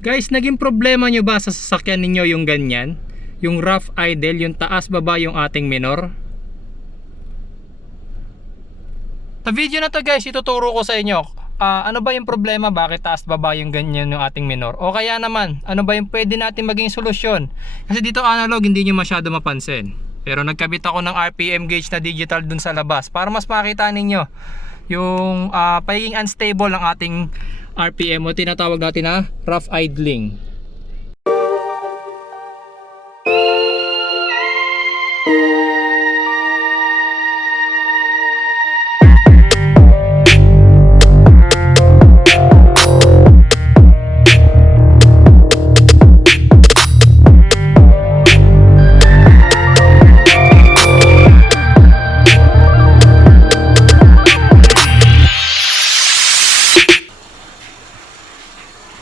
Guys, naging problema nyo ba sa sasakyan ninyo yung ganyan? Yung rough idle, yung taas baba yung ating minor? Sa video na to guys, ituturo ko sa inyo ano ba yung problema, bakit taas baba yung ganyan yung ating minor, o kaya naman ano ba yung pwede natin maging solusyon. Kasi dito analog hindi nyo masyado mapansin, pero nagkabit ako ng RPM gauge na digital dun sa labas para mas makita ninyo yung pagiging unstable ng ating RPM o tinatawag natin na rough idling.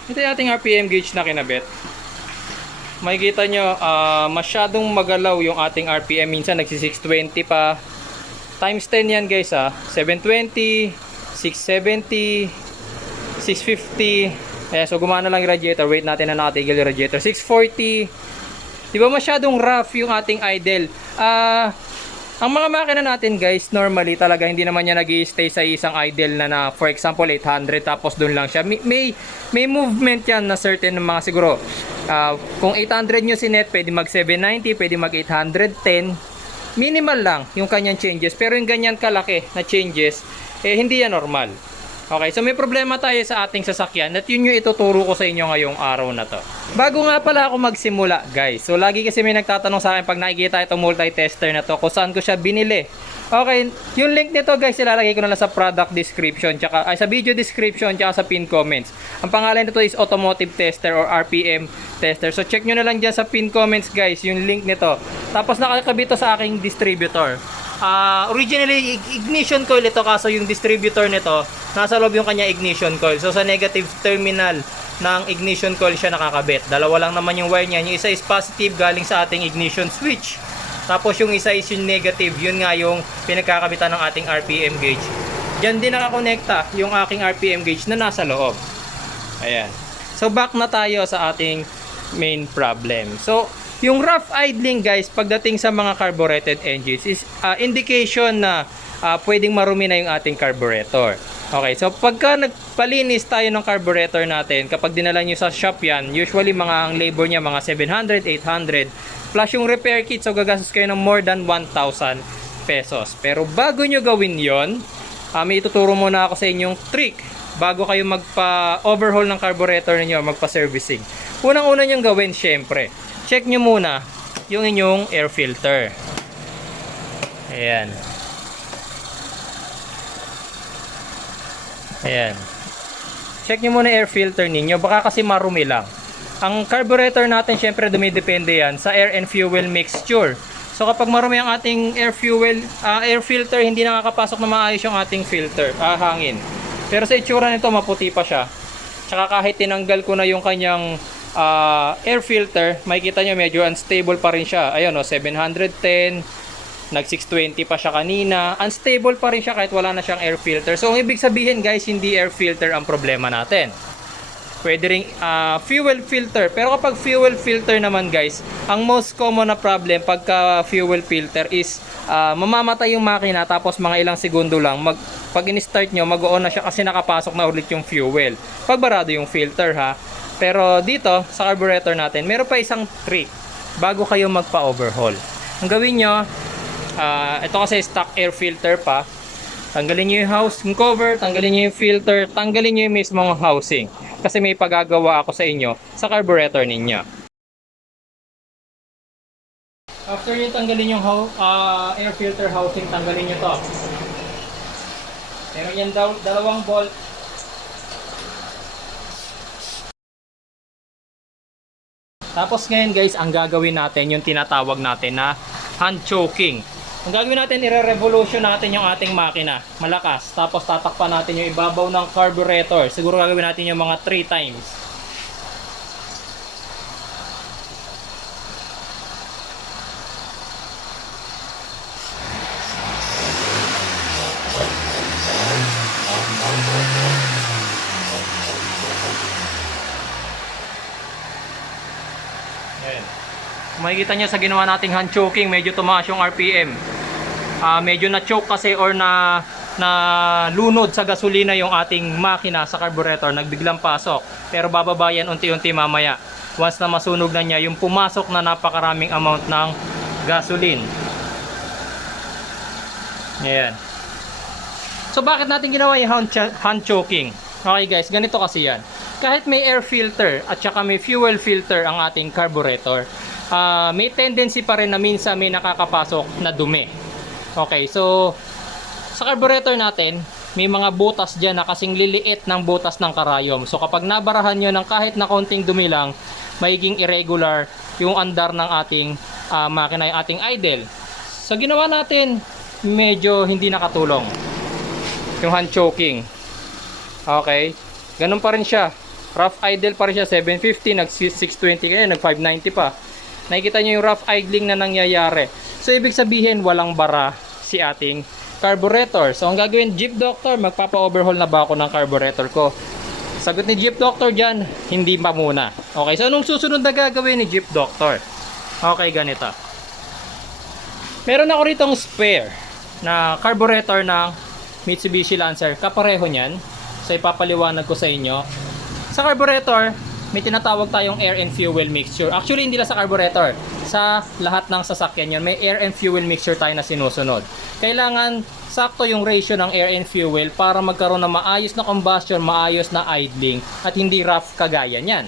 Ito yung ating RPM gauge na kinabit. Makikita nyo masyadong magalaw yung ating RPM. Minsan nagsi 620 pa. Times 10 yan guys ha. 720, 670, 650. So gumana lang yung radiator. Wait natin na nakatigil yung radiator. 640. Diba masyadong rough yung ating idle. Ang mga makina natin guys, normally talaga hindi naman niya nag-i-stay sa isang idle na for example 800 tapos doon lang siya. May movement yan na certain mga siguro. Kung 800 nyo sinet, pwede mag 790, pwede mag 810. Minimal lang yung kanyang changes. Pero yung ganyan kalaki na changes, hindi yan normal. Okay, so may problema tayo sa ating sasakyan at yun yung ituturo ko sa inyo ngayong araw na to. Bago nga pala ako magsimula guys, so lagi kasi may nagtatanong sa akin pag nakikita itong multi-tester na to kung saan ko siya binili. Okay, yung link nito guys ilalagay ko na lang sa product description tsaka, sa video description tsaka sa pin comments. Ang pangalan nito is Automotive Tester or RPM Tester. So check nyo na lang dyan sa pin comments guys yung link nito. Tapos nakakabit to sa aking distributor. Originally ignition coil ito, kaso yung distributor nito nasa loob yung kanya ignition coil. So sa negative terminal ng ignition coil siya nakakabit. Dalawa lang naman yung wire niya. Yung isa is positive galing sa ating ignition switch. Tapos yung isa is yung negative. Yun nga yung pinagkakabitan ng ating RPM gauge. Diyan din nakakonekta yung aking RPM gauge na nasa loob. Ayan. So back na tayo sa ating main problem. So yung rough idling guys, pagdating sa mga carbureted engines is indication na pwedeng marumi na yung ating carburetor. Okay, so pagka nagpalinis tayo ng carburetor natin, kapag dinala nyo sa shop yan, usually mga ang labor niya mga 700, 800 plus yung repair kit, so gagastos kayo ng more than 1,000 pesos. Pero bago nyo gawin yon, may ituturo muna ako sa inyong trick bago kayo magpa-overhaul ng carburetor niyo, magpa-servicing. Unang-una nyong gawin, syempre check nyo muna yung inyong air filter. Ayan. Ayan. Check nyo muna air filter ninyo. Baka kasi marumi lang. Ang carburetor natin syempre dumidepende yan sa air and fuel mixture. So kapag marumi ang ating air filter, hindi nakakapasok na maayos yung ating filter, hangin. Pero sa itsura nito maputi pa siya. Tsaka kahit tinanggal ko na yung kanyang air filter, makikita nyo medyo unstable pa rin siya. Ayun o, 710, nag 620 pa siya kanina. Unstable pa rin siya kahit wala na siyang air filter. So ang ibig sabihin guys, hindi air filter ang problema natin. Pwede ring fuel filter. Pero kapag fuel filter naman guys, ang most common na problem pagka fuel filter is mamamatay yung makina tapos mga ilang segundo lang pag in-start nyo, mag-on na siya kasi nakapasok na ulit yung fuel. Pagbarado yung filter ha. Pero dito sa carburetor natin, meron pa isang trick bago kayo magpa-overhaul. Ang gawin nyo, ito kasi stock air filter pa. Tanggalin nyo yung housing cover, tanggalin nyo yung filter, tanggalin nyo yung mismong housing. Kasi may pagagawa ako sa inyo sa carburetor ninyo. After nyo tanggalin yung air filter housing, tanggalin nyo to. Meron yan dalawang bolt. Tapos ngayon guys, ang gagawin natin yung tinatawag natin na hand choking. Ang gagawin natin, i-revolution natin yung ating makina. Malakas. Tapos tatakpan natin yung ibabaw ng carburetor. Siguro gagawin natin yung mga 3 times. Ayan. Kung makikita nyo sa ginawa nating hand choking, medyo tumaas yung RPM. Medyo na-choke kasi or na lunod sa gasolina yung ating makina sa carburetor, nagbiglang pasok. Pero bababa yan unti-unti mamaya. Once na masunog na niya, yung pumasok na napakaraming amount ng gasoline. Ayan. So bakit natin ginawa yung hand choking? Okay guys, ganito kasi yan. Kahit may air filter at saka may fuel filter ang ating carburetor, may tendency pa rin na minsan may nakakapasok na dumi. Okay, so sa carburetor natin, may mga butas dyan na kasing liliit ng butas ng karayom. So kapag nabarahan nyo ng kahit na konting dumi lang, magiging irregular yung andar ng ating makina, yung ating idle. So ginawa natin, medyo hindi nakatulong yung hand choking. Okay, ganun pa rin siya. Rough idle pa rin siya, 750, nag 620 kaya, nag 590 pa. Nakikita nyo yung rough idling na nangyayari. So ibig sabihin, walang bara si ating carburetor. So ang gagawin, Jeep Doctor, magpapa-overhaul na ba ako ng carburetor ko? Sagot ni Jeep Doctor dyan, hindi pa muna. Okay, so anong susunod na gagawin ni Jeep Doctor? Okay, ganito. Meron ako ritong spare na carburetor ng Mitsubishi Lancer. Kapareho niyan. So ipapaliwanag ko sa inyo. Sa carburetor, may tinatawag tayong air and fuel mixture. Actually, hindi lang sa carburetor. Sa lahat ng sasakyan yun, may air and fuel mixture tayo na sinusunod. Kailangan sakto yung ratio ng air and fuel para magkaroon ng maayos na combustion, maayos na idling, at hindi rough kagaya niyan.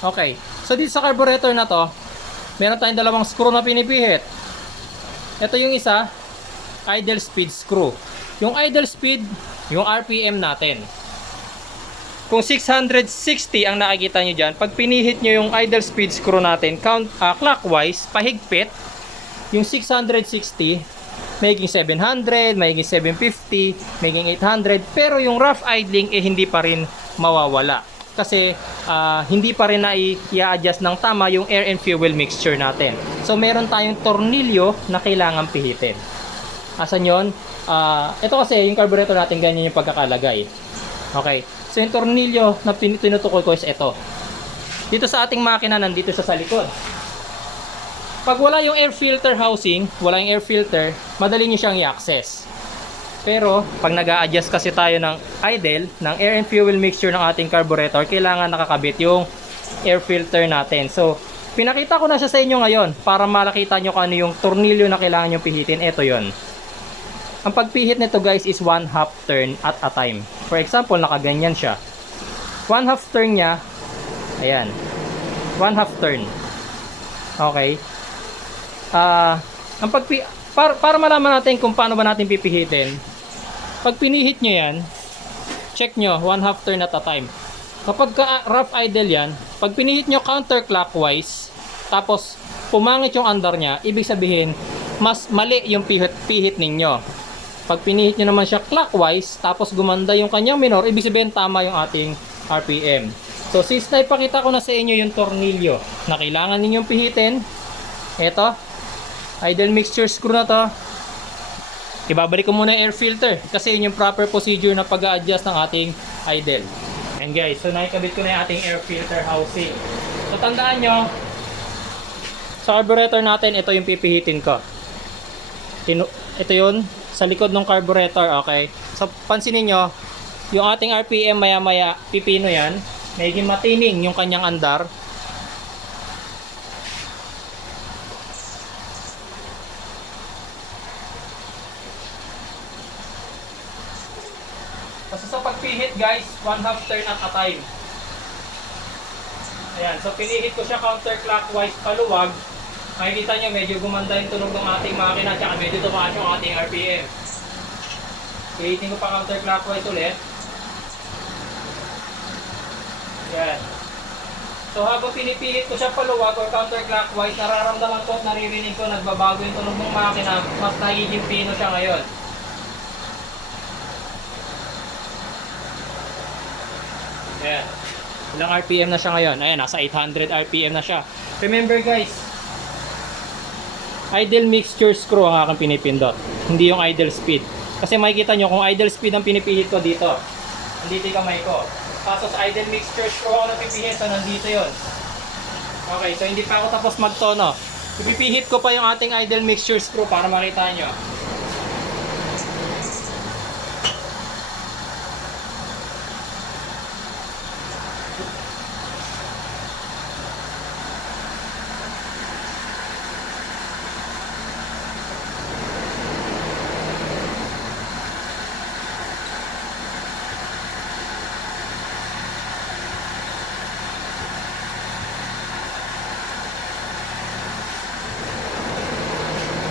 Okay, so dito sa carburetor na to, meron tayong dalawang screw na pinipihit. Ito yung isa, idle speed screw. Yung idle speed, yung RPM natin. Kung 660 ang nakikita nyo dyan, pag pinihit nyo yung idle speed screw natin clockwise, pahigpit, yung 660, magiging 700, magiging 750, magiging 800, pero yung rough idling hindi pa rin mawawala. Kasi hindi pa rin na i-adjust ng tama yung air and fuel mixture natin. So meron tayong tornilyo na kailangan pihitin. Asan yun? Ito kasi yung carburetor natin, ganyan yung pagkakalagay. Okay. So yung tornilyo na tinutukoy ko is ito. Dito sa ating makina, nandito siya sa likod. Pag wala yung air filter housing, wala yung air filter, madali nyo siyang i-access. Pero pag nag-a-adjust kasi tayo ng idle, ng air and fuel mixture ng ating carburetor, kailangan nakakabit yung air filter natin. So pinakita ko na siya sa inyo ngayon para makita nyo kung ano yung tornilyo na kailangan nyo pihitin. Ito yon. Ang pagpihit nito guys is 1/2 turn at a time. For example, nakaganyan siya. 1/2 turn niya, ayan. 1/2 turn. Okay. Para malaman natin kung paano ba natin pipihitin, pag pinihit nyo yan, check nyo, 1/2 turn at a time. Kapag rough idle yan, pag pinihit nyo counterclockwise, tapos pumangit yung andar niya, ibig sabihin, mas mali yung pihit ninyo. Pag pinihit nyo naman siya clockwise, tapos gumanda yung kanyang minor, ibig sabihin tama yung ating RPM. So since naipakita ko na sa inyo yung tornilyo na kailangan ninyong pihitin, eto, idle mixture screw na to, ibabalik ko muna yung air filter kasi yun yung proper procedure na pag-a-adjust ng ating idle. And guys, so naikabit ko na yung ating air filter housing. So tandaan nyo, sa carburetor natin, ito yung pipihitin ko. Ito yun, sa likod ng carburetor, okay? So pansinin nyo, yung ating RPM maya-maya, pipino yan, magiging matining yung kanyang andar. Kasi sa pagpihit guys, 1/2 turn at a time. Ayan, so pinihit ko siya counterclockwise paluwag. Makikita nyo, medyo gumanda yung tunog ng ating makina, tsaka medyo tumaas yung ating RPM. Pihitin ko pa counterclockwise ulit. Ayan. So habang pinipihit ko siya paluwag or counterclockwise, nararamdaman ko at naririnig ko, nagbabago yung tunog ng makina, mas nagiging pino siya ngayon. Ayan. Ilang RPM na siya ngayon? Ayan, nasa 800 RPM na siya. Remember guys, idle mixture screw ang aking pinipindot, hindi yung idle speed. Kasi makikita nyo, kung idle speed ang pinipihit ko dito, nandito yung kamay ko. Kaso sa idle mixture screw ako napipihit, so nandito yun. Okay, so hindi pa ako tapos magtono. Ipipihit ko pa yung ating idle mixture screw para makita nyo.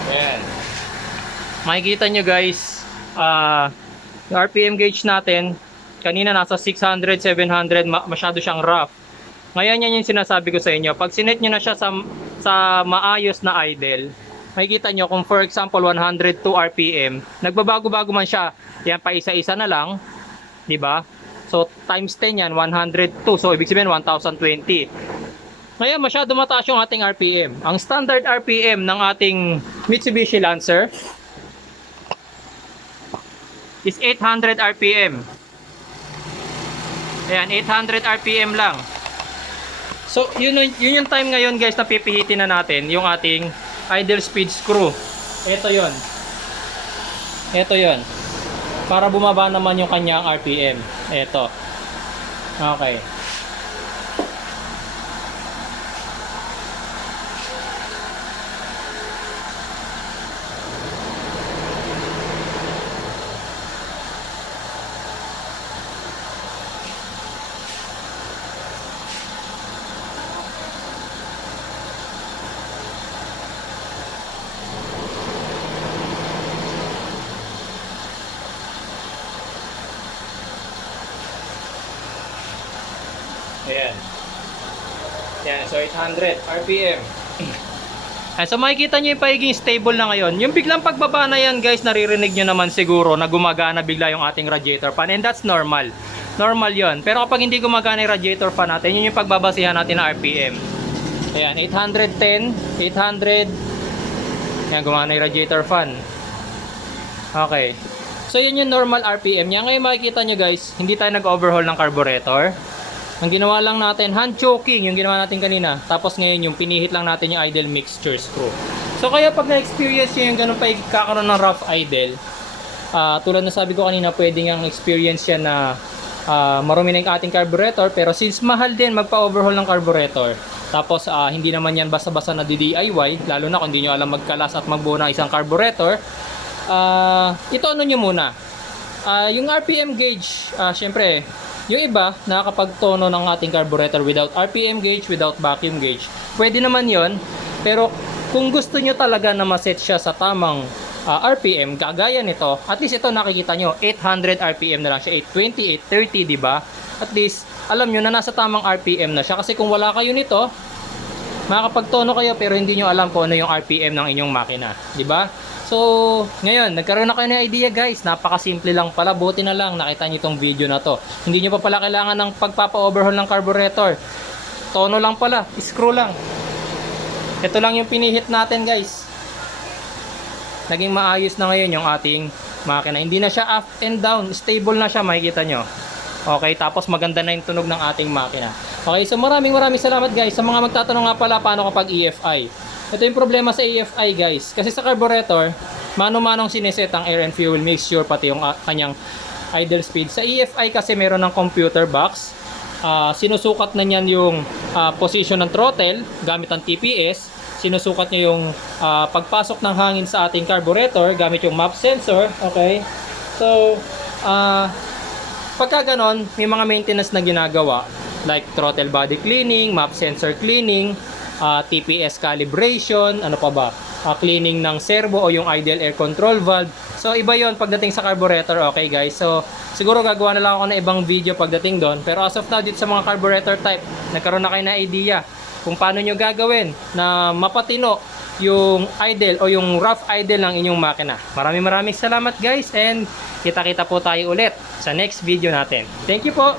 Ayan. Makikita nyo guys, yung RPM gauge natin, kanina nasa 600, 700, masyado siyang rough. Ngayon yan yung sinasabi ko sa inyo. Pag sinet nyo na siya sa maayos na idle, makikita nyo kung for example 102 RPM, nagbabago-bago man siya. Yan pa isa-isa na lang, di ba? So times 10 yan, 102. So ibig sabihin 1020. Ngayon, masyado mataas yung ating RPM. Ang standard RPM ng ating Mitsubishi Lancer is 800 RPM. Ayan, 800 RPM lang. So, yun yung time ngayon guys na pipihitin na natin yung ating idle speed screw. Ito yon. Ito yon. Para bumaba naman yung kanyang RPM. Ito. Okay. Ayan. Ayan, so 800 RPM. So makikita nyo yung pagiging stable na ngayon. Yung biglang pagbaba na yan guys, naririnig nyo naman siguro na gumagana bigla yung ating radiator fan. And that's normal. Normal yon. Pero kapag hindi gumagana yung radiator fan natin, yun yung pagbabasihan natin na RPM. Ayan, 810, 800. Ayan, gumagana yung radiator fan. Okay. So yun yung normal RPM niya. Ngayon makikita nyo guys, hindi tayo nag-overhaul ng carburetor. Ang ginawa lang natin, hand choking, yung ginawa natin kanina. Tapos ngayon yung pinihit lang natin yung idle mixture screw. So kaya pag na-experience nyo yung ganun pa kakaroon ng rough idle, tulad na sabi ko kanina, pwede nga experience yan na marumi na yung ating carburetor. Pero since mahal din magpa-overhaul ng carburetor, tapos hindi naman yan basta-basta na DIY, lalo na kung hindi nyo alam magkalas at magbuo ng isang carburetor, ito ano nyo muna. Yung RPM gauge, syempre, yung iba, nakakapagtono ng ating carburetor without RPM gauge, without vacuum gauge. Pwede naman yon. Pero kung gusto nyo talaga na maset siya sa tamang RPM, kagaya nito, at least ito nakikita nyo, 800 RPM na lang siya, 820, 830, diba? At least, alam nyo na nasa tamang RPM na siya. Kasi kung wala kayo nito, makakapagtono kayo pero hindi nyo alam kung ano yung RPM ng inyong makina, diba? So, ngayon, nagkaroon na kayo ng idea guys. Napakasimple lang pala. Buti na lang nakita nyo itong video na to. Hindi nyo pa pala kailangan ng pagpapa-overhaul ng carburetor. Tono lang pala. Screw lang. Ito lang yung pinihit natin guys. Naging maayos na ngayon yung ating makina. Hindi na siya up and down. Stable na siya, makikita nyo. Okay, tapos maganda na yung tunog ng ating makina. Okay, so maraming salamat guys. Sa mga magtatanong nga pala paano kapag EFI. Ito yung problema sa EFI guys. Kasi sa carburetor, mano-manong sineset ang air and fuel mixture pati yung kanyang idle speed. Sa EFI kasi meron ng computer box. Sinusukat na niyan yung position ng throttle gamit ang TPS. Sinusukat niya yung pagpasok ng hangin sa ating carburetor gamit yung map sensor. Okay? So, pagka ganon, may mga maintenance na ginagawa like throttle body cleaning, map sensor cleaning, TPS calibration, ano pa ba? Cleaning ng servo o yung idle air control valve. So iba yon pagdating sa carburetor, okay guys. So siguro gagawa na lang ako ng ibang video pagdating doon. Pero as of now dito sa mga carburetor type, nagkaroon na kayo na idea kung paano nyo gagawin na mapatino yung idle o yung rough idle ng inyong makina. Maraming salamat guys and kita-kita po tayo ulit sa next video natin. Thank you po!